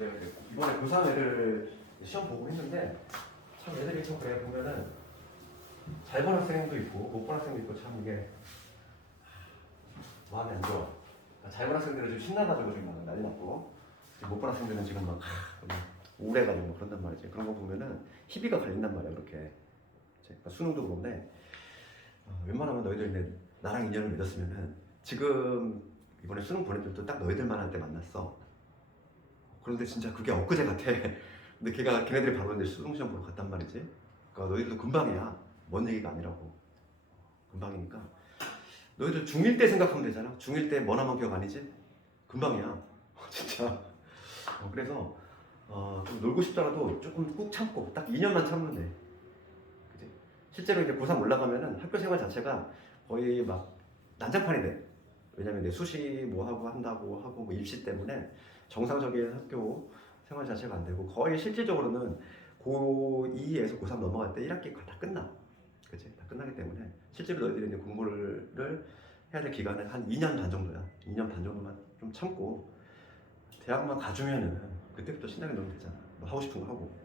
내가 이번에 고3 애들 시험 보고 했는데 참 애들이 좀 그래 보면은 잘 본 학생도 있고 못 본 학생도 있고 참 이게 마음이 안 좋아. 잘 본 학생들은 좀 신나가지고 좀 막 난리 났고 못 본 학생들은 지금 막 우울해가지고 막 그런단 말이지. 그런 거 보면은 희비가 갈린단 말이야 그렇게. 그러니까 수능도 그런데 웬만하면 너희들 이제 나랑 인연을 맺었으면은 지금 이번에 수능 보낼 때도 딱 너희들만 할 때 만났어. 그런데 진짜 그게 엊그제 같아. 근데 걔네들이 바로 이제 수능 시험 보러 갔단 말이지. 그러니까 너희들도 금방이야. 먼 얘기가 아니라고. 금방이니까 너희들 중1 때 생각하면 되잖아. 중1 때 머나먼 기억 아니지? 금방이야. 진짜. 그래서 좀 놀고 싶더라도 조금 꾹 참고 딱 2년만 참으면 돼. 그치? 실제로 이제 고3 올라가면은 학교 생활 자체가 거의 막 난장판이 돼. 왜냐면 내 수시 뭐 하고 한다고 하고 뭐 입시 때문에 정상적인 학교 생활 자체가 안 되고 거의 실질적으로는 고2에서 고3 넘어갈 때 1학기 다 끝나. 그치? 다 끝나기 때문에 실제로 너희들이 이제 공부를 해야 될 기간은 한 2년 반 정도야. 2년 반 정도만 좀 참고 대학만 가주면은 그때부터 신나게 놀면 되잖아. 뭐 하고 싶은 거 하고.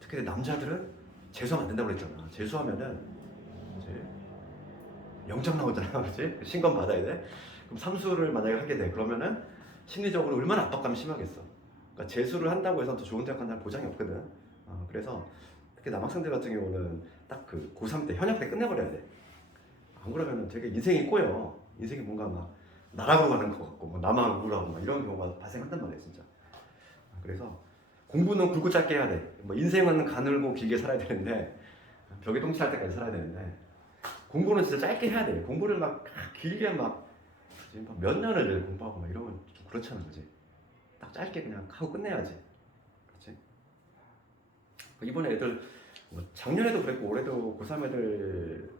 특히 남자들은 재수하면 안 된다고 그랬잖아. 재수하면은 이제 영장 나오잖아. 그치? 신검 받아야 돼. 그럼 삼수를 만약에 하게 돼. 그러면은 심리적으로 얼마나 압박감이 심하겠어. 그러니까 재수를 한다고 해서 더 좋은 대학 간다는 보장이 없거든. 그래서 특히 남학생들 같은 경우는 딱 그 고3 때 현역 때 끝내버려야 돼. 안 그러면 되게 인생이 꼬여. 인생이 뭔가 막 나락으로 가는 것 같고 뭐 나만 우울하고 막 이런 경우가 발생한단 말이야 진짜. 그래서 공부는 굵고 짧게 해야 돼. 뭐 인생은 가늘고 길게 살아야 되는데 벽에 똥칠할 때까지 살아야 되는데 공부는 진짜 짧게 해야 돼. 공부를 막 길게 막 몇 년을 공부하고 막 이러면 좀 그렇잖아, 그지? 딱 짧게 그냥 하고 끝내야지. 그렇지? 이번에 애들 뭐 작년에도 그랬고 올해도 고3 애들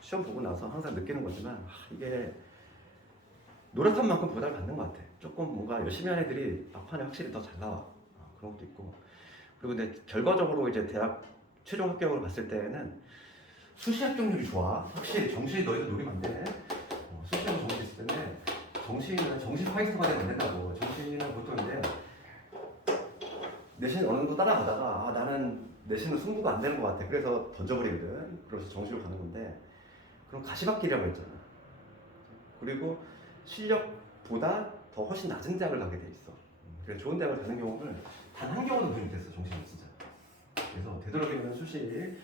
시험 보고 나서 항상 느끼는 거지만 이게 노력한 만큼 보답을 받는 것 같아. 조금 뭔가 열심히 한 애들이 막판에 확실히 더 잘 나와. 그런 것도 있고. 그리고 근데 결과적으로 이제 대학 최종 합격을 봤을 때는 수시 합격률이 좋아. 확실히 정시 너희도 노리면 안 돼. 수시하고 정시 있을 텐데 정시 화이트가 되면 안 된다고. 정시는 보통 이제 내신 어느 정도 따라가다가 나는 내신은 승부가 안 되는 것 같아. 그래서 던져버리거든. 그래서 정시로 가는 건데 그럼 가시밭길이라고 했잖아. 그리고 실력보다 더 훨씬 낮은 대학을 가게 돼 있어. 그래서 좋은 대학을 가는 경우를 단 한 경우도 보지 못했어. 정시는 진짜. 그래서 되도록이면 수시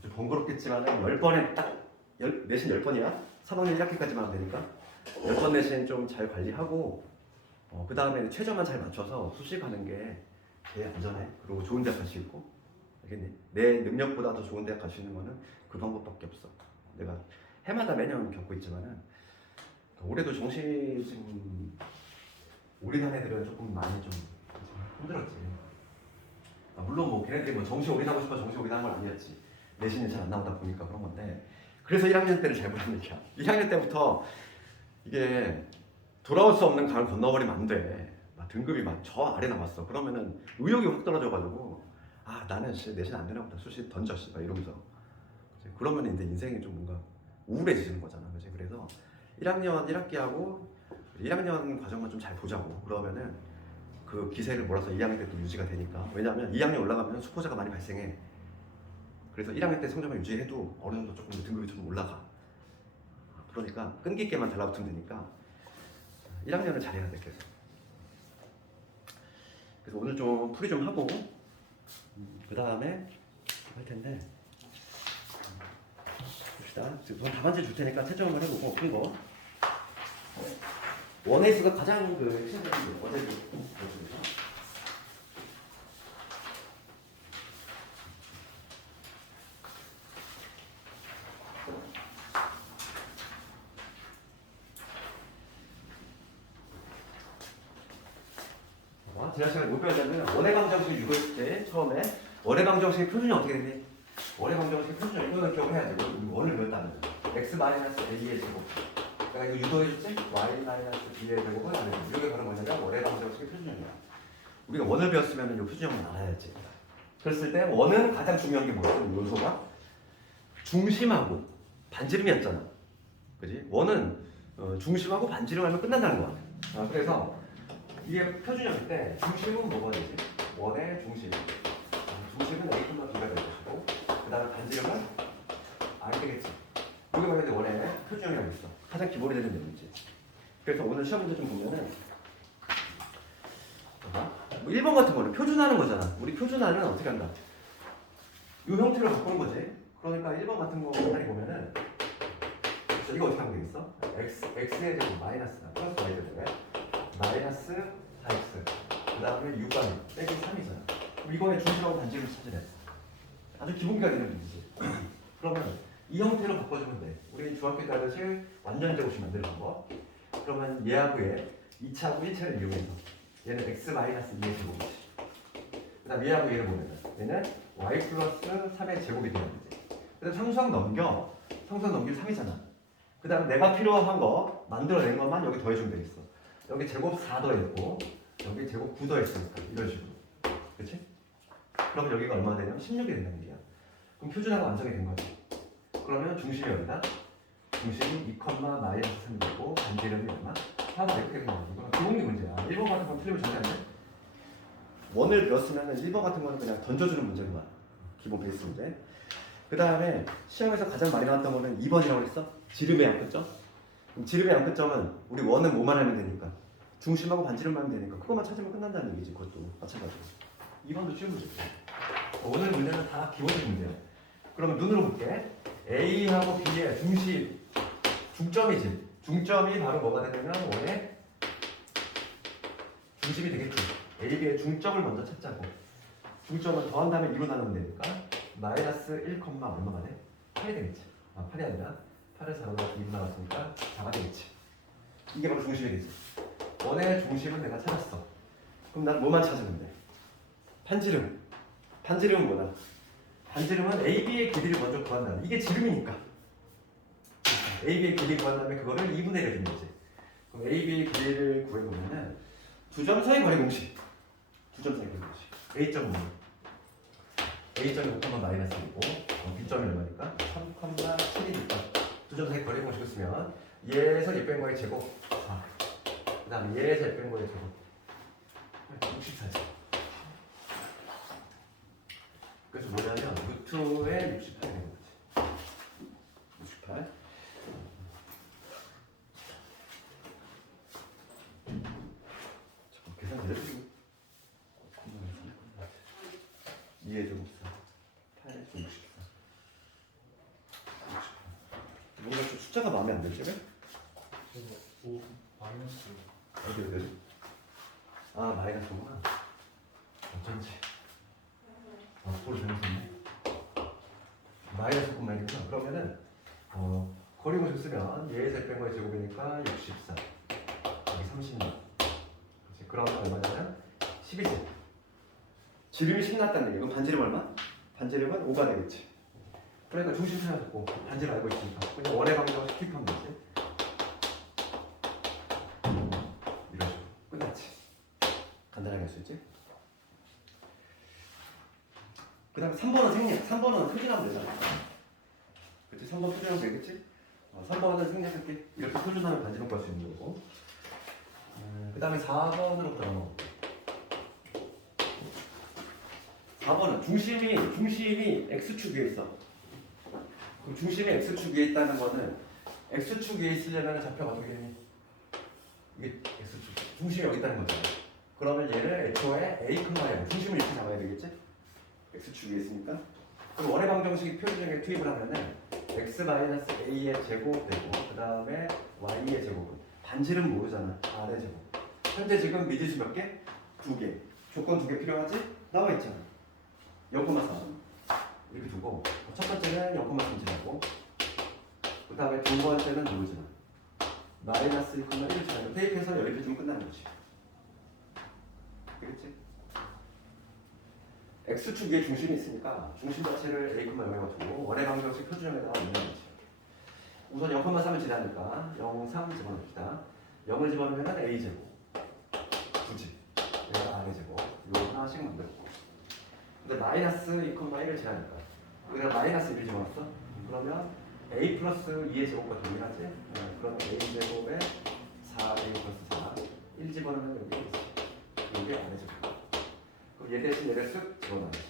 좀 번거롭겠지만은 10번에 딱 내신 10번이야? 3학년 1학기까지만 하면 되니까 10번 내신 좀 잘 관리하고 그 다음에 최저만 잘 맞춰서 수시 가는 게 제일 안전해. 그리고 좋은 대학 갈 수 있고. 알겠니? 내 능력보다 더 좋은 대학 갈 수 있는 거는 그 방법밖에 없어. 내가 해마다 매년 겪고 있지만은 올해도 정시 지금 올인한 애들은 조금 많이 좀 힘들었지. 물론 뭐 걔네들이 뭐 정시 올인하고 싶어 정시 올인한 건 아니었지. 내신이 잘 안 나오다 보니까 그런 건데 그래서 1학년 때를 잘 보는 얘기야. 1학년 때부터 이게 돌아올 수 없는 강을 건너버리면 안 돼. 막 등급이 막 저 아래 남았어. 그러면은 의욕이 확 떨어져가지고 나는 내신 안 되나 보다. 수시 던져 막 이러면서 그러면 이제 인생이 좀 뭔가 우울해지는 거잖아. 그치? 그래서 1학년 1학기하고 1학년 과정만 좀 잘 보자고. 그러면은 그 기세를 몰아서 2학년 때 또 유지가 되니까. 왜냐하면 2학년 올라가면 수포자가 많이 발생해. 그래서 1학년 때 성적을 유지해도 어느 정도 조금 등급이 좀 올라가. 그러니까 끈기 있게만 달라붙으면 되니까 1학년을 잘해야 돼. 그래서 오늘 좀 풀이 좀 하고 그 다음에 할 텐데 봅시다. 지금 답안지 줄 테니까 채점을 해보고 푼 거. 원에이스가 가장 그 핵심적인 거 어제 지난 시간에 못 배웠냐면 원의 방정식 유도했을 때 처음에 원의 방정식의 표준이 어떻게 되니? 원의 방정식의 표준이 이거는 기억해야 돼. 우리 원을 배웠다는 거. x-a의 제곱. 그러니까 이거 유도해줬지? y-b의 제곱은 안 해. 이렇게 가는 거냐면 원의 방정식의 표준형이야. 우리가 원을 배웠으면 이 표준형을 알아야지. 그랬을 때 원은 가장 중요한 게 뭐야? 요소가 중심하고 반지름이었잖아. 그지? 원은 중심하고 반지름하면 끝난다는 거야. 그래서 이게 표준형일 때 중심은 뭐가 되지? 원의 중심. 중심은 A, B가 될 것이고 그 다음에 반지름은 R이 되겠지. 이게 만약에 원의 표준형이라고 있어. 가장 기본이 되는 내용이지. 그래서 오늘 시험 문제 좀 보면은 뭐 1번 같은 거는 표준하는 거잖아. 우리 표준하면 어떻게 한다? 이 형태로 바꾸는 거지. 그러니까 1번 같은 거 간단히 보면은 이거 어떻게 하면 되겠어? x의 제곱 마이너스다. 플러스 y의 제곱에 마이너스 4x 그 다음에 6과 빼기 3이잖아. 그럼 이거의 중심하고 반지름을 찾으래. 아주 기본기가 되는 문제지. 그러면 이 형태로 바꿔주면 돼. 우리 중학교 때 하듯이 완전 제곱식 만드는 거. 그러면 얘하고 얘 2차하고 1차를 이용해서 얘는 x 마이너스 2의 제곱이지. 그 다음 얘하고 얘를 보면은 얘는 y 플러스 3의 제곱이 되는 거지. 그다음 상수항 넘겨. 상수항 넘기면 3이잖아. 그 다음 내가 필요한 거 만들어낸 것만 여기 더해주면 되겠어. 여기 제곱 4 더했고 여기 제곱 9 더했으니까 이런 식으로. 그렇지? 그럼 여기가 얼마나 되냐면 16이 된다는 얘기야. 그럼 표준화가 완성이 된 거지. 그러면 중심이 여기다. 중심이 2, 마이너스 3이고 반지름이 얼마? 4가 이렇게 된 거야. 이거는 기본기 문제야. 1번 같은 건 틀리면 절대 안 돼. 원을 배웠으면 1번 같은 거는 그냥 던져주는 문제구만. 기본 베이스 문제. 그 다음에 시험에서 가장 많이 나왔던 거는 2번이라고 했어? 지름의 양끝점? 그럼 지름의 양끝점은 우리 원은 뭐만 하면 되니까 중심하고 반지름만 하면 되니까 그것만 찾으면 끝난다는 얘기지. 그것도 마찬가지로 2번도 쉬운 문제고 오늘 문제는 다 기본적인 문제야. 그러면 눈으로 볼게. A하고 B의 중심 중점이지. 중점이 바로 뭐가 되냐면 원의 중심이 되겠지. A, B의 중점을 먼저 찾자고. 중점을 더한 다음에 2로 나누면 되니까 마이너스 1, 얼마가 돼? 8이 되겠지. 8이 아니라 8을 4로 2로 나눴으니까 4가 되겠지. 이게 바로 중심이 되지. 원의 중심은 내가 찾았어. 그럼 난 뭐만 찾으면 돼? 반지름. 반지름은 뭐다? 반지름은 AB의 길이를 먼저 구한다. 이게 지름이니까. AB의 길이 구한 다음에 그거를 2분의 1을 주는 거지. 그럼 AB의 길이를 구해보면은 두 점 사이 거리 공식. 두 점 사이 거리 공식. A점은 A점이 5, 마이너스 1이고 B점이 얼마니까? 3, 7이니까 두 점 사이 거리 공식을 쓰면 얘에서 얘 뺀 거의 제곱 4. 그 다음에 얘에서 얘 뺀 거의 제곱 64죠. 그래서 뭐냐면 루트의 68이 되는 거지. 68. 잠깐 계산 내려주고 2의 제곱 4 8의 제곱 64. 뭔가 좀 숫자가 마음에 안 들지? 5 마이너스 어디 되지? 아 마이너스구나. 어쩐지. 그걸 잘못했네. 마이너스 콤마이구나. 그러면은 거리 공식 쓰면 얘에서 뺀 거의 제곱이니까 64. 여기 36. 그렇지. 그러면 얼마냐면 12지. 지름이 10 났다는 얘기. 그럼 반지름 얼마? 반지름은 5가 되겠지. 그러니까 중심 찾아줬고 반지름 알고 있으니까 그냥 원의 방정을 킵하면 되지. 이런 식으로 끝났지. 간단하게 할 수 있지. 그 다음에 3번은 생략. 3번은 표준하면 되잖아. 그치? 3번 표준하면 되겠지? 3번은 생략할게. 이렇게 표준하면 반지름 구할 수 있는 거고. 그 다음에 4번으로 넘어. 4번은 중심이 X축 위에 있어. 그럼 중심이 X축 위에 있다는 거는 X축 위에 있으려면 좌표가 어떻게 되니? 이게 X축. 중심이 여기 있다는 거잖아. 그러면 얘를 애초에 A, Y야. 중심을 이렇게 잡아야 되겠지? X축 위에 있으니까. 그럼 원의 방정식 표준형에 투입을 하면은 X-A의 제곱 되고 그 다음에 Y의 제곱은 반지름 모르잖아. R의 제곱. 현재 지금 미지수 몇 개? 2개. 조건 2개 필요하지? 나와 있잖아. 0,3 이렇게 두고 첫 번째는 0,3 지나고 그 다음에 두 번째는 모르잖아. 마이너스 1,1 지나고 대입해서 여기까지 주면 끝나는 거지. 그렇지? X축 위에 중심이 있으니까 중심 자체를 A, 0에 두고 원의 방정식 표준형에다가 넣는 거지. 우선 0,3을 지나니까 0, 3 집어넣읍시다. 0을 집어넣으면 A제곱 9지. 얘가 R의 제곱. 이거 하나씩 만들고 근데 마이너스 2,1을 지나니까 여기다 마이너스 1을 집어넣었어? 그러면 A 플러스 2의 제곱과 동일하지? 그러면 A 제곱에 4A 플러스 4 1 집어넣으면 여기 이게 안에 제곱. 그럼 얘 대신 얘를 쓱 집어넣어야지.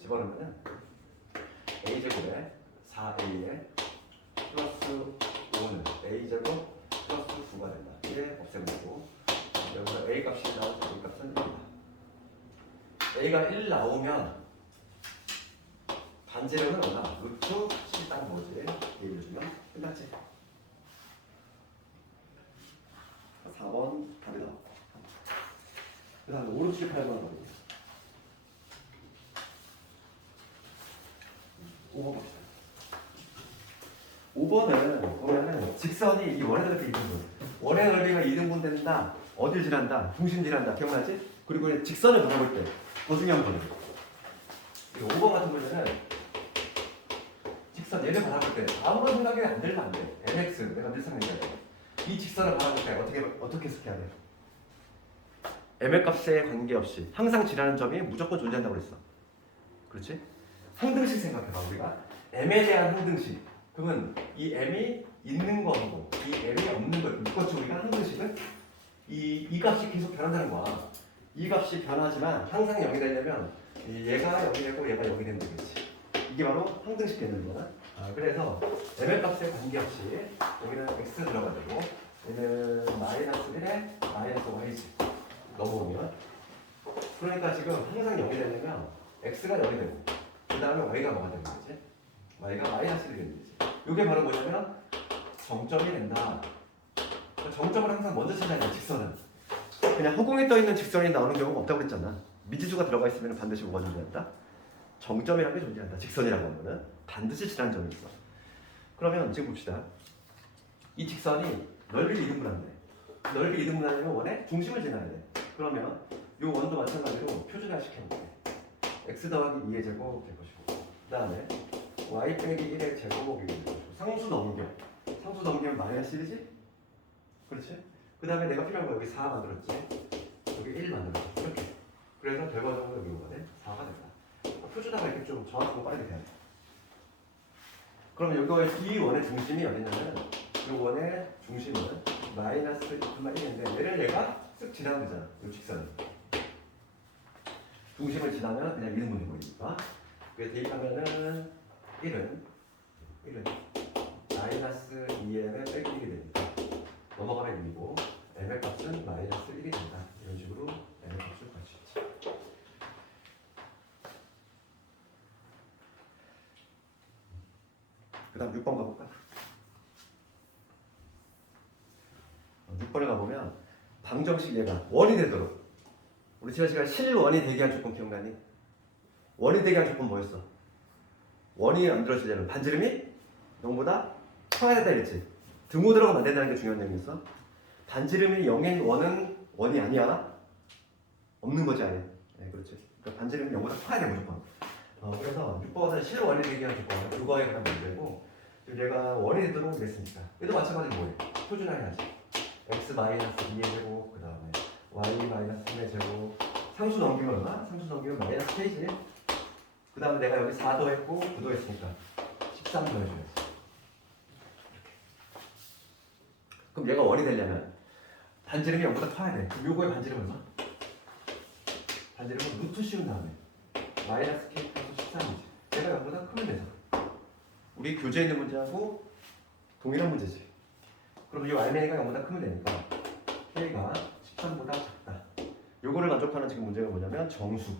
집어넣으면은 a 제곱에 4a에 플러스 5는 a 제곱 플러스 9가 된다. 이게 없애면 되고 여기서 a 값이 나오죠. a 값은 1이다. a가 1 나오면 반지름은 얼마? 루트 10 딱 뭐지? 얘를 주면 끝났지. 4번 답이다. 그 다음에 5, 6, 7, 8번 가볼게요. 5번 봅시다. 5번은 보면은 직선이 이 원의 넓이 2등분. 원의 넓이가 2등분 된다. 어딜 지난다? 중심 지난다. 기억나지? 그리고 직선을 바라볼 때 더 중요한 거는 5번 같은 경우는 직선 얘를 바라볼 때 아무런 생각이 안 들면 안 돼. mx 내가 늘상 얘기하잖아. 이 직선을 바라볼 때 어떻게 해석해야 돼? m의 값에 관계없이 항상 지나는 점이 무조건 존재한다고 그랬어. 그렇지? 항등식 생각해봐. 우리가 m에 대한 항등식. 그러면 이 m이 있는 거하고 이 m이 없는 거 묶었지. 우리가 항등식은 이 값이 계속 변한다는 거야. 이 값이 변하지만 항상 0이 되려면 얘가 0이 되고 얘가 0이 되는 거겠지. 이게 바로 항등식 되는 거다. 그래서 m의 값에 관계없이 여기는 x 들어가 되고 얘는 마이너스 1에 마이너스 y지. 넘어오면 그러니까 지금 항상 0이 되려면 x가 0이 되고 그 다음에 y가 뭐가 되는 거지? y가 마이너스 1이 되는 거지. 이게 바로 뭐냐면 정점이 된다. 정점을 항상 먼저 찾아야 돼. 직선은 그냥 허공에 떠 있는 직선이 나오는 경우가 없다고 그랬잖아. 미지수가 들어가 있으면 반드시 뭐가 존재한다? 정점이라는 게 존재한다. 직선이라고 하면은 반드시 지난 점이 있어. 그러면 지금 봅시다. 이 직선이 넓이를 2등분한대. 넓이 2등분하려면 원의 중심을 지나야 돼. 그러면 이 원도 마찬가지로 표준화 시켜볼게. x 더하기 2의 제곱 될 것이고 그 다음에 y 빼기 1의 제곱이 될 것이고 상수 넘겨. 상수 넘기면 마이너스 1이지? 그렇지? 그 다음에 내가 필요한 거 여기 4 만들었지? 여기 1 만들었지? 이렇게. 그래서 결과적으로 여기 뭐가 돼? 4가 된다. 표준화가 이렇게 좀 정확하고 빠르게 돼야 돼. 그러면 여기 이 원의 중심이 어디냐면 이 원의 중심은 마이너스 1,1인데 얘를 얘가 쓱 지나는 거잖아. 이 직선이. 중심을 지나면 그냥 1분이 보이니까. 그래서 대입하면은 1은 마이너스 2m의 빼기 1이 됩니다. 넘어가면 2이고 m의 값은 마이너스 1이 된다. 이런 식으로 m의 값을 구할 수 있지. 그 다음 6번 가볼까? 6번에 가보면 방정식 얘가 원이 되도록 우리 지난 시간에 실원이 되게 한 조건 기억나니? 원이 되게 한 조건 뭐였어? 원이 만들어지려면 반지름이 0보다 커야 된다 했지. 등호 들어가면 안 된다는 게 중요한 내용이었어. 반지름이 0인 원은 원이 아니야? 없는 거지 아예. 네, 그렇지. 그러니까 반지름이 0보다 커야 돼 무조건. 그래서 6번은 실원이 되게 한 조건 그거에 관한 문제고 지금 얘가 원이 되도록 그랬으니까 얘도 마찬가지로 뭐해? 표준화해야지. x 마이너스 2의 제곱 그 다음에 y 마이너스 3의 제곱 상수 넘기면 얼마? 상수 넘기면 마이너스 k지. 그 다음에 내가 여기 4 더했고 9 더했으니까 13 더해줘야지. 그럼 얘가 원이 되려면 반지름이 0보다 커야 돼. 그럼 요거의 반지름 얼마? 반지름은 루트 씌운 다음에 마이너스 k 플러스 13이지. 얘가 0보다 크면 되잖아. 우리 교재에 있는 문제하고 동일한 문제지. 그럼 이 알맹이가 0보다 크면 되니까 k가 13보다 작다. 요거를 만족하는 지금 문제가 뭐냐면 정수.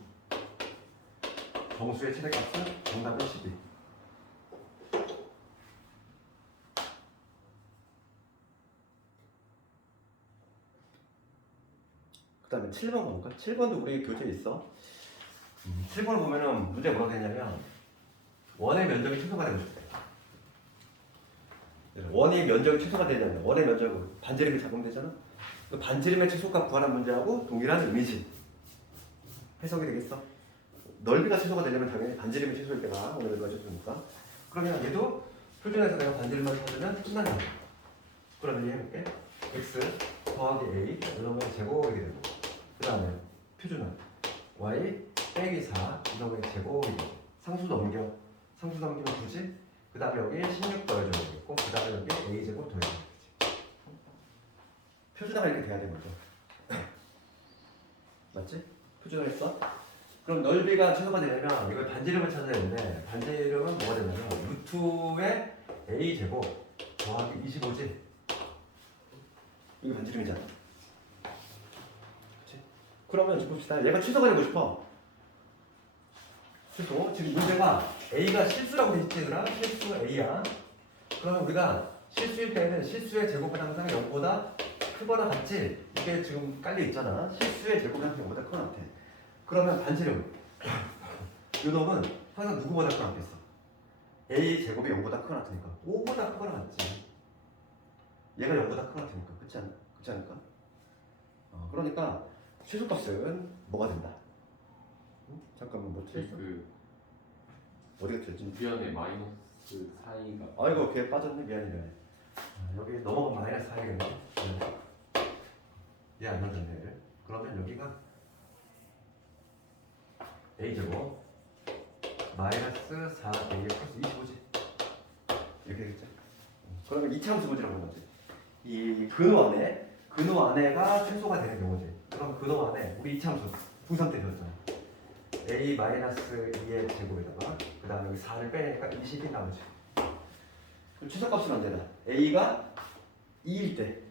정수의 최대값은 정답은 12. 그 다음에 7번 가볼까? 7번도 우리 교재에 있어. 7번을 보면은 문제 뭐라고 되냐면 원의 면적이 최소가 되고 싶대. 원의 면적이 최소가 되려면 원의 면적은 반지름이 작으면 되잖아. 그 반지름의 최소값 구하는 문제하고 동일한 의미지. 해석이 되겠어? 넓이가 최소가 되려면 당연히 반지름이 최소일 때가 어느 넓이가 최소니까. 그러면 얘도 표준에서 내가 반지름만 찾으면 끝나는 거야. 그러면 이해해볼게. x 더하기 a 이러면 제곱이 되고 그 다음에 표준은 y 빼기 4 이러면 제곱이 되고 상수 넘기면 9지. 그 다음에 여기 16 더해줘야 되겠고 그 다음에 여기 a 제곱 더해줘야 되겠지. 표준화가 이렇게 돼야 되는 거죠. 맞지? 표준을 했어? 그럼 넓이가 최소가 되려면 이걸 반지름을 찾아야 되는데 반지름은 뭐가 되냐면 루트의 a 제곱 더하기 25지. 이게 반지름이잖아. 그치? 그러면 지금 봅시다. 얘가 최소가 되고 싶어. 최소. 지금 문제가 a가 실수라고 돼 있지, 얘들아? 실수 a야. 그러면 우리가 실수일 때는 실수의 제곱은 항상 0보다 크거나 같지? 이게 지금 깔려 있잖아. 실수의 제곱은 항상 0보다 크거나 같아. 그러면 반지름. 이 놈은 항상 누구보다 크거나 같겠어? a 제곱이 0보다 크거나 같으니까 5보다 크거나 같지. 얘가 0보다 크거나 같으니까 그렇지 않을까? 그러니까 최소값은 뭐가 된다? 응? 잠깐만 뭐 틀렸어? 어디가 틀렸지? 주변에 마이너스 사이가 아이고 걔 빠졌네. 미안해. 여기 넘어가면 마이너스 4이겠네. 얘안 넣어졌네. 그러면 여기가 a제곱 마이너스 4a 플러스 25지. 이렇게 되겠죠? 그러면 이차함수 문제라고 하는 거지. 이 근호 안에가 최소가 되는 경우지. 그럼 근호 안에 우리 이차함수 중3 때 배웠잖아. a 마이너스 2의 제곱에다가 그 다음에 여기 4를 빼내니까 20이 나오지. 그럼 최소값은 언제다? a가 2일 때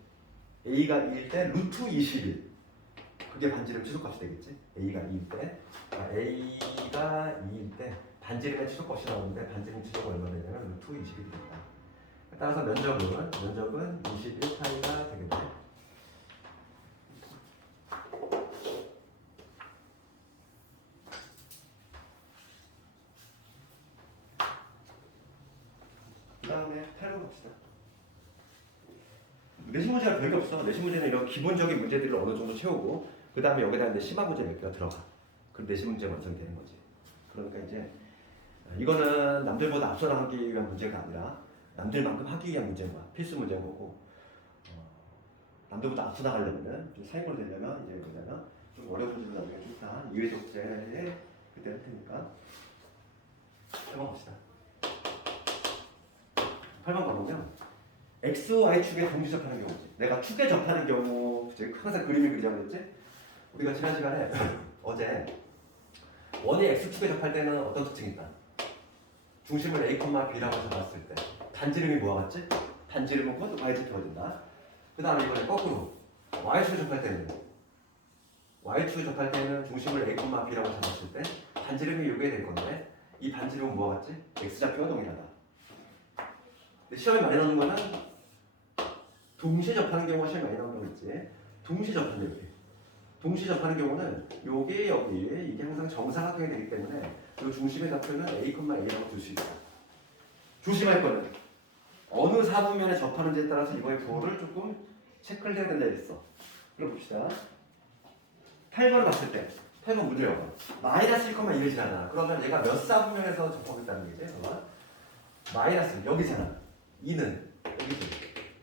루트 21. 그게 반지름 최소값이 되겠지. a가 2일 때 a가 2일 때 반지름의 최소값이 나오는데 반지름 최소가 얼마 되냐면 루트 21이 된다. 따라서 면적은 21파이가 되겠네. 그 다음에 8번 봅시다. 내신 문제가 별게 없어. 내신 문제는 이런 기본적인 문제들을 어느 정도 채우고 그 다음에 여기다 이제 심화 문제 몇 개가 들어가. 그럼 내신 문제가 완성이 되는 거지. 그러니까 이제 이거는 남들보다 앞서 나가기 위한 문제가 아니라 남들만큼 하기 위한 문제인 거야. 필수 문제인 거고. 남들보다 앞서 나가려면은 좀 상위권이 되려면 이제 뭐냐면 좀 어려운 문제를 나중에 좀 이따 이회적제 그때 할 테니까. 8번 봅시다. 8번 가보면 x, y 축에 동시 접하는 경우지. 내가 축에 접하는 경우 항상 그림을 그리자고 했지? 우리가 지난 시간에 어제 원이 x축에 접할 때는 어떤 특징이 있다? 중심을 a, b라고 잡았을 때 반지름이 뭐와 같지? 반지름은 곧 y축이 된다. 그 다음에 이번에 거꾸로 y축에 접할 때는 중심을 a, b라고 잡았을 때 반지름이 이게 될 건데 이 반지름은 뭐와 같지? x좌표와 동일하다. 근데 시험에 많이 나오는 거는 동시에 접하는 경우가 시험에 많이 나오는 거 있지. 동시에 접하는 경우는 요게 여기 이게 항상 정사각형이 되기 때문에 이 중심의 좌표는 a, a라고 둘 수 있다. 조심할 거는 어느 사분면에 접하는지에 따라서 이거의 부호를 조금 체크를 해야 된다 했어. 그럼 봅시다. 8번을 봤을 때 8번 문제요. 마이너스 1,1을 지나잖아. 그러면 얘가 몇 사분면에서 접하고 있다는 얘기지? 마이너스 여기잖아. 2는 여기지.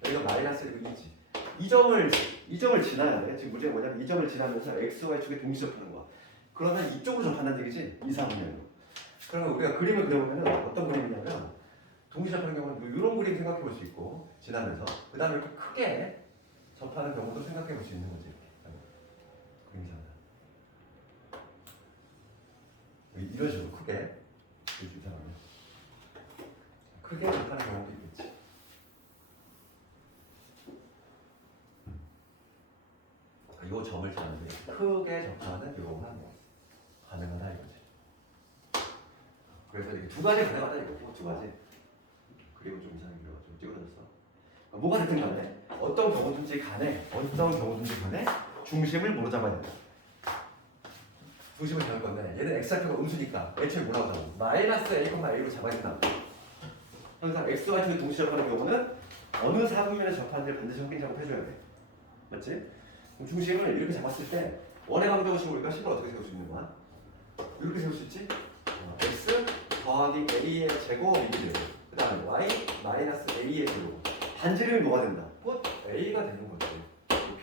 여기가 마이너스 2지. 이 점을 지나야 돼. 지금 문제가 뭐냐면 이 점을 지나면서 x, y 축에 동시 접하는 거야. 그러면 이쪽으로 접한다는 얘기지. 2, 3분면으로. 그러면 우리가 그림을 그려보면 어떤 그림이냐면 동시 접하는 경우는 이런 그림 생각해 볼 수 있고 지나면서 그 다음에 이렇게 크게 접하는 경우도 생각해 볼 수 있는 거지. 그림상은 이런 식으로 크게 크게 접하는 경우도 있겠지. 이 점을 지나는데 크게 접하는 경우가 가능하다 이거지. 그래서 이게 두 가지 가능하다 이거지. 두 가지. 그림은 좀 이상하게 좀 찌그러졌어. 뭐가 됐든 간에 어떤 경우든지 간에 중심을 뭐로 잡아야 된다. 중심을 잡을 건데 얘는 x좌표가 음수니까 애초에 뭐라고 잡아? 마이너스 a, a로 잡아야 된다. 항상 x와 축에 동시 접하는 경우는 어느 사분면에 접하는지를 반드시 확인 작업해줘야 돼. 맞지? 그럼 중심을 이렇게 잡았을 때 원의 방정식으로 우리가 식을 어떻게 세울 수 있는 거야? 이렇게 세울 수 있지? x 더하기 a의 제곱이지. 그 다음에 y 마이너스 a의 제곱. 반지름이 뭐가 된다? 곧 a가 되는 거지. 이렇게.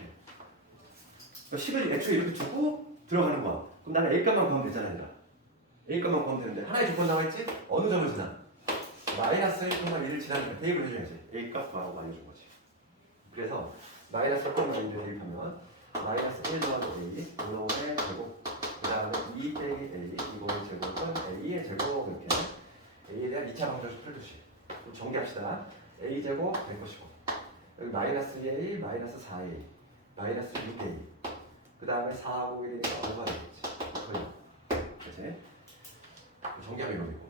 그러니까 10을 애초에 이렇게 주고 들어가는 거야. 그럼 나는 a 값만 구하면 되잖아. 얘들아. a 값만 구하면 되는데 하나의 조건 나와있지? 어느 점을 지나? 마이너스 1,1을 지나니까 대입을 해줘야지. a 값 구하라고 알려준 거지. 그래서 마이너스 1,1을 대입하면 마이너스 1 더하기 a 이놈의 제곱 정리합시다. a제곱 될 것이고 여기 마이너스 2a, 마이너스 4a, 마이너스 6a 그 다음에 4하고 1이니까 5가 되겠지. 그치? 정리하면 이거고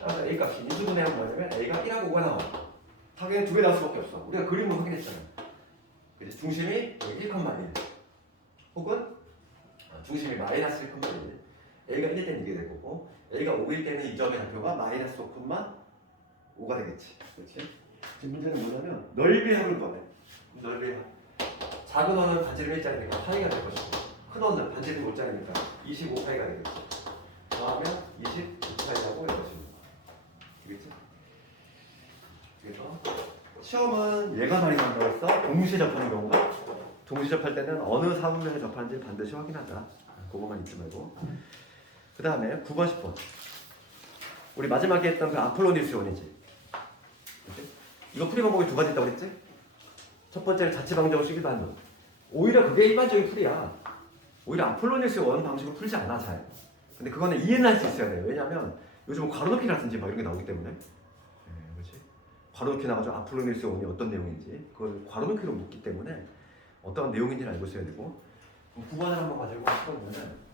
따라서 a 값이 인수분해하면 뭐냐면 a가 1하고 5가 나와. 당연히 두 개 나올 수밖에 없어. 우리가 그림으로 확인했잖아. 그치? 중심이 여기 1,1 혹은 중심이 마이너스 1,1 a가 1일 때는 이게 될 거고 a가 5일 때는 이 점의 좌표가 마이너스 5,5가 되겠지. 그렇지? 지금 문제는 뭐냐면 넓이합을 구하래. 넓이합. 작은 원은 반지름 1짜리니까 파이가 될 것이고 큰 원은 반지름 5짜리니까 25파이가 되겠지. 더하면 25파이라고 할 것입니다. 되겠지? 그래서 시험은 얘가 많이 난다고 했어. 동시에 접하는 경우가 동시에 접할 때는 어느 사분면에 접하는지 반드시 확인하자. 그거만 잊지 말고. 그 다음에 9번 10번 우리 마지막에 했던 그 아폴로니우스 원이지. 그치? 이거 풀이 방법이 두 가지 있다고 그랬지? 첫 번째는 자치방정식 일반론. 오히려 그게 일반적인 풀이야. 오히려 아폴로니우스 원 방식으로 풀지 않아 잘. 근데 그거는 이해는 할 수 있어야 돼요. 왜냐면 요즘 괄호넣기라든지 막 이런 게 나오기 때문에. 그렇지? 괄호넣기 나가지고 아폴로니우스 원이 어떤 내용인지 그걸 괄호넣기로 묻기 때문에 어떤 내용인지는 알고 있어야 되고. 그럼 9번을 한번 가지고 풀어보면은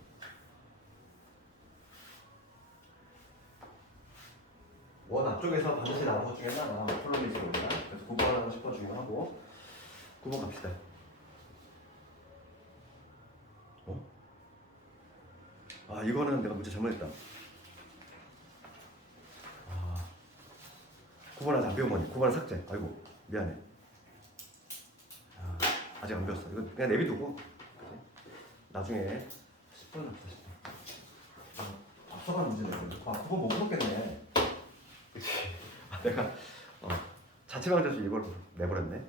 원 앞쪽에서 반드시 나온 것 중에 하나가 아폴로니우스 원이야. 그래서 9번하고 10번 중요하고 9번 갑시다. 아 이거는 내가 문제 잘못했다. 9번 하자. 배우머니 9번 삭제. 아이고 미안해. 아직 안 배웠어. 이건 그냥 내비두고 그치? 나중에 10분 합시다. 10분. 앞서간 문제네. 9번 못 풀었겠네. 그치? 내가 자취방정식 이걸 내버렸네.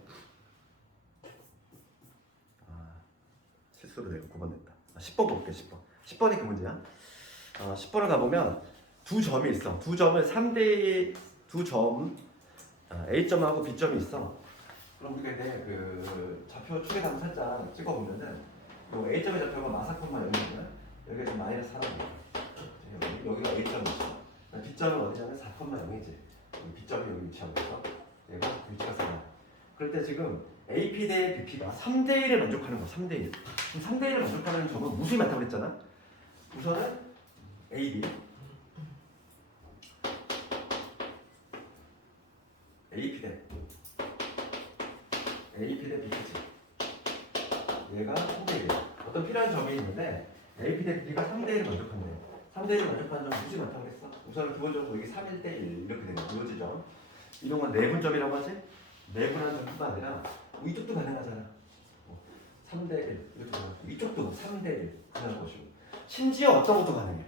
실수로 내가 9번 냈다. 10번 볼게. 10번이 그 문제야. 10번을 가보면 두 점이 있어. 두 점을 3대 두 점 A점하고 B점이 있어. 그럼 우리가 이제 그 좌표 축에다 살짝 찍어보면은 그 A점의 좌표가 마사콤마 0이잖아. 여기가 지금 마이너스 4라. 여기가 A점이지. B점은 어디냐면 4,0이지. B점이 여기 위치하고 있어. 얘가 위치가 4야. 그럴 때 지금 AP 대 BP가 3대1에 만족하는 거야. 3대1. 그럼 3대1에 만족하는 점은 무수히 많다고 그랬잖아. 우선은 AB AP 대 BP지. 얘가 3대1이야. 어떤 필요한 점이 있는데 AP 대 BP가 3대1을 만족한대. 3대1을 만족하는 점 무지 많다고 그랬어. 우선은 기본적으로 여기 3, 1대1 이렇게 되는 거야. 이 지점. 이런 건 내분점이라고 하지? 내분한 점뿐만 아니라 이쪽도 가능하잖아. 3대1 이렇게 가능하고 이쪽도 3대1 가능한 것이고 심지어 어떤 것도 가능해.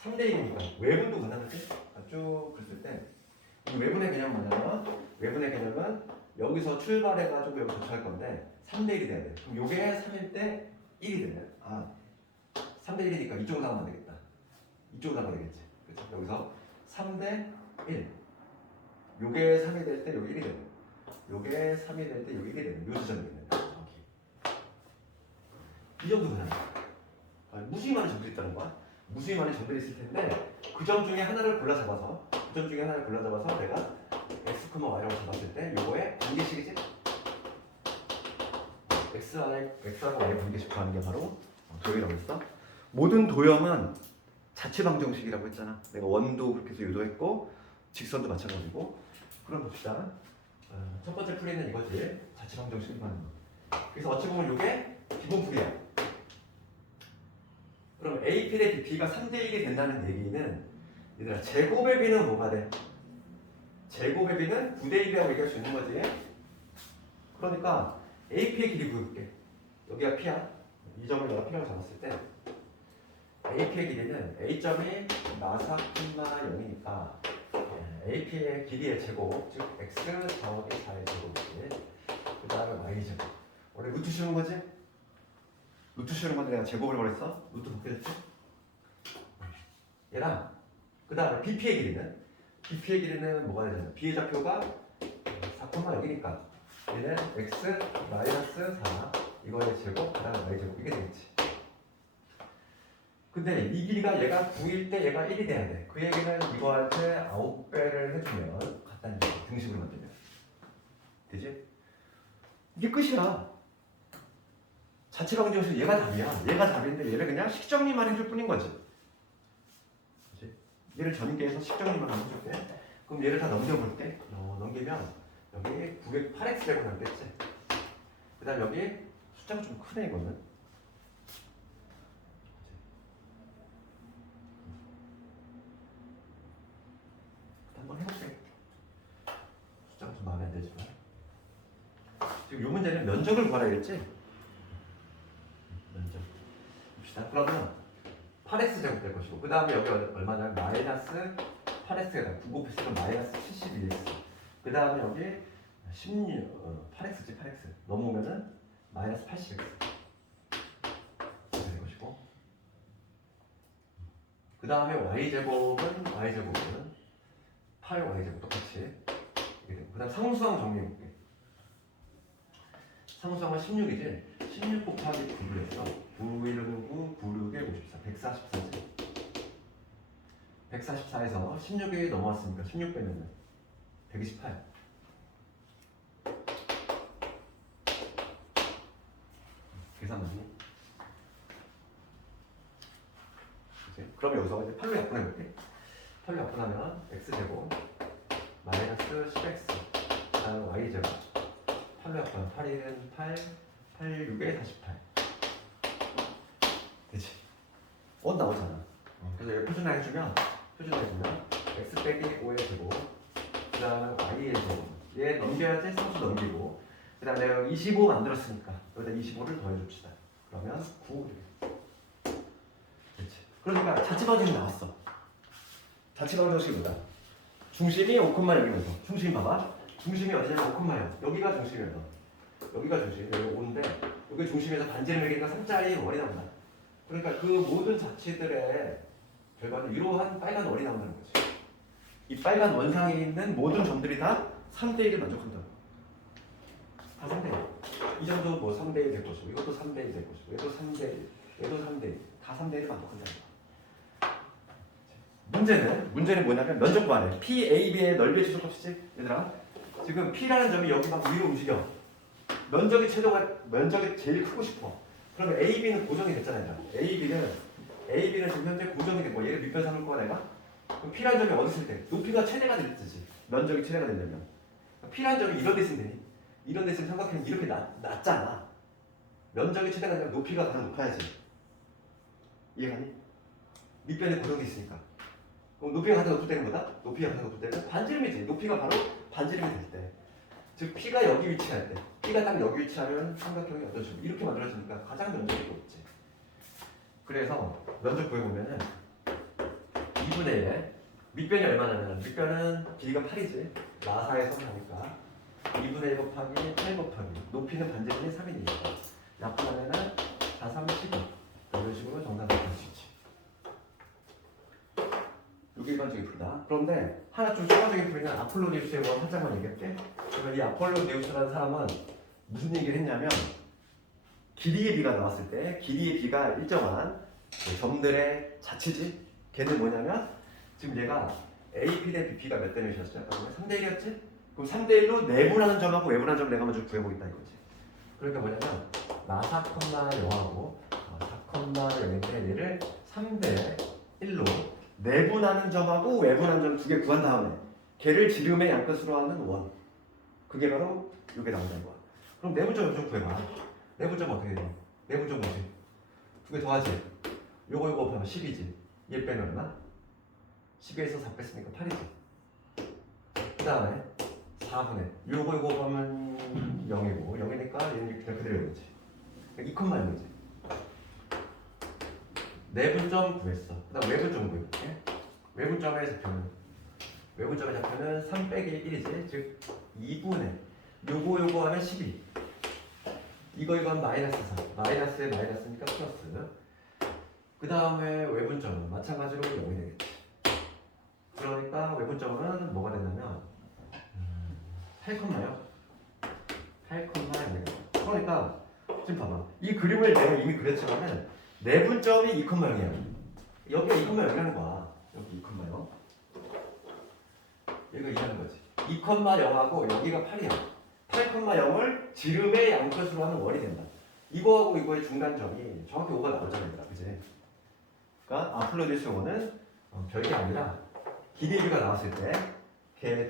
3대1이니까 외분도 가능하지? 쭉 그랬을 때 외분의 개념은 뭐냐면 외분의 개념은 여기서 출발해가지고 여기 도착할 건데 3대1이 돼야 돼. 그럼 요게 3일 때 1이 돼. 3대1이니까 이쪽으로 나가면 안 되겠다. 이쪽으로 나가야 되겠지. 그렇죠? 여기서 3대1 요게 3이 될 때 요게 1이 되고 요게 3이 될 때 요게 1이 되는 요 지점이겠네. 정확히. 이 정도 그냥 무수히 많은 점들이 있다는 거야. 무수히 많은 점들이 있을 텐데 그 점 중에 하나를 골라 잡아서 내가 x, y라고 잡았을 때 요거의 관계식이지? x하고 y의 관계식 구하는 게 바로 도형이라고 했어. 모든 도형은 자취방정식이라고 했잖아. 내가 원도 그렇게 해서 유도했고 직선도 마찬가지고. 그럼 봅시다. 첫 번째 풀이는 이거지. 자취방정식을 구하는 거. 그래서 어찌 보면 이게 기본 풀이야. 그럼 AP 대 BP가 3대1이 된다는 얘기는 얘들아 제곱의 B는 뭐가 돼? 제곱의 B는 9대1이라고 얘기할 수 있는 거지. 그러니까 AP의 길이 구해볼게. 여기가 P야. 이 점을 내가 P라고 잡았을 때 AP의 길이는 A점이 마사 콤마 0이니까 AP의 길이의 제곱, 즉 X 더하기 4의 제곱이지. 그 다음에 Y 제곱. 원래 루트 씌우는 거지? 루트 씌우는 건데 내가 제곱을 버렸어? 루트 바뀌었지? 얘랑 그 다음에 BP의 길이는 뭐가 되잖아. B의 좌표가 4,0이니까 얘는 X 마이너스 4 이거의 제곱, 그 다음에 Y 제곱 이게 되겠지. 근데 이 길이가 얘가 9일 때 얘가 1이 돼야 돼. 그 얘기는 이거한테 9배를 해주면 갖다는 얘기. 등식으로 만들면. 되지? 이게 끝이야. 자체 방정식 얘가 답이야. 얘가 답인데 얘를 그냥 식정리만 해줄 뿐인 거지. 그치? 얘를 전개해서 식정리만 하면 해줄게. 그럼 얘를 다 넘겨볼게. 넘기면 여기 908x 되고 남겠지. 그 다음 여기 숫자가 좀 크네 이거는. 한번 해볼게. 숫자가 좀 마음에 안 들지만 지금 이 문제는 면적을 구하라 했지? 면적 봅시다. 그러면 8x 제곱 될 것이고 그 다음에 여기 얼마냐면 마이너스 8x가 9 곱했으면 마이너스 72x 그 다음에 여기 8x지 8x 넘어오면은 마이너스 80x 될 것이고 그 다음에 y제곱은 8y제곱 똑같이 그 다음 상수항 정리해볼게. 상수항은 16이지 16 곱하기 9를 해서 9, 9, 9, 6에 54 144지 144에서 16이 넘어왔으니까 16 빼면은 128 계산 맞니? 그치? 그럼 여기서 이제 8로 약분해볼게. 8로 약분하면 x제곱 마이너스 10x 그다음 y제곱 8로 약분 8은 8 8, 6에 48 그치? 나오잖아. 그래서 여기 표준화해주면 x 빼기 5의 제곱 그 다음에 y의 제곱 얘 넘겨야지 상수 넘기고 그 다음에 내가 25 만들었으니까 여기다 25를 더해줍시다. 그러면 9 그렇지. 그러니까 자취방정식이 나왔어. 자취방정식이 뭐다? 중심이 5,0이면서 중심 봐봐. 중심이 어디냐면 5,0 여기가 중심이야. 여기가 중심 여기 5인데 여기 중심에서 반지름 매기니까 3짜리 월이 나온다. 그러니까 그 모든 자취들의 결과는 이러한 빨간 월이 나온다는 거지. 이 빨간 원상에 있는 모든 점들이 다 3대1을 만족한다고. 다 3대1. 이 점도 뭐 3대1 될 것이고 이것도 3대1 될 것이고 얘도 3대1 얘도 3대1 다 3대1을 만족한다는 거야. 문제는 뭐냐면 면적 구하래. PAB의 넓이의 최소값이지 얘들아. 지금 P라는 점이 여기 막 위로 움직여. 면적이 제일 크고 싶어. 그러면 AB는 고정이 됐잖아 얘들아. AB는 지금 현재 고정이 된 거야. 얘를 밑변 삼을 거야 내가. 그럼 P라는 점이 어디 있을 때? 높이가 최대가 될 때지. 면적이 최대가 되려면. P라는 점이 이런 데 있으면 되니? 이런 데 있으면 삼각형이 이렇게 낮잖아. 면적이 최대가 되면 높이가 가장 높아야지. 이해가니? 밑변에 고정돼 있으니까. 그럼 높이가 가장 높을 때는 뭐다? 높이가 가장 높을 때는 반지름이지. 높이가 바로 반지름이 될 때. 즉 P가 여기 위치할 때. P가 딱 여기 위치하면 삼각형이 어떤 식으로 이렇게 만들어지니까 가장 면적이 높지. 그래서 면적 구해보면은 2분의 1에 밑변이 얼마냐면 밑변은 길이가 8이지. 나사에서 하니까 2분의 1 곱하기 8 곱하기 높이는 반지름이 3이니까 약분하면은 4, 3, 12 이런 식으로 정답을 할 수 있지. 이게 일반적인 풀이다. 그런데 하나 좀 추가적인 풀이는 아폴로니우스의 원 살짝만 얘기할게. 그러면 이 아폴로니우스라는 사람은 무슨 얘기를 했냐면 길이의 비가 나왔을 때 길이의 비가 일정한 점들의 자치지. 걔는 뭐냐면 지금 얘가 AP 대 BP가 몇 대 몇이었지? 아까 3대 1이었지? 그럼 3대 1로 내분하는 점하고 외분하는 점을 내가 먼저 구해보겠다 이거지. 그러니까 뭐냐면 나 4,0하고 4,0인데 얘를 3대 1로 내분하는 점하고 외분하는 점 두 개 구한 다음에 걔를 지름의 양끝으로 하는 원. 그게 바로 이게 나온다는 거야. 그럼 내분점 좀 구해봐. 내분점 어떻게 돼? 내분점 뭐지? 두 개 더하지? 요거 곱하면 10이지. 얘 빼면 얼마? 10에서 4 뺐으니까 8이지. 그 다음에 4분의 요거 곱하면 0이고 0이니까 얘는 그냥 그대로 되지. 2,1이지. 내분점 구했어. 그 다음 외분점 구해볼게. 외분점의 좌표는 3 빼기 1이지. 즉 2분의 요거 하면 12. 이거 하면 마이너스 4. 마이너스에 마이너스니까 플러스. 그 다음에 외분점은 마찬가지로 0이 되겠지. 그러니까 외분점은 뭐가 되냐면 8,0요. 8,0 그러니까 지금 봐봐. 이 그림을 내가 이미 그렸지만은 내분점이 2,0이야. 여기가 2,0이라는 거야. 여기 2,0요. 여기가 2라는 거지. 2,0하고 여기가 8이야. 8,0을 지름의 양끝으로 하는 원이 된다. 이거하고 이거의 중간점이 정확히 5가 나오잖아, 얘들아. 그지? 그러니까 아폴로디우스 원은 별게 아니라 길이 1가 나왔을 때 걔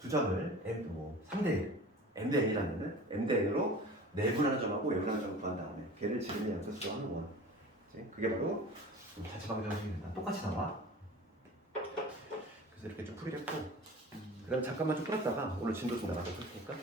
두 점을 m 뭐 3대 1, m 대 n이라면은 m 대 n으로 내분하는 점하고 외분하는 점을 구한 다음에 걔를 지름의 양끝으로 하는 원. 그치? 그게 바로 자체방정 형식이 된다. 똑같이 나와. 그래서 이렇게 좀 풀이했고, 그다음 잠깐만 좀 풀었다가 오늘 진도 좀 나가서 풀 테니까.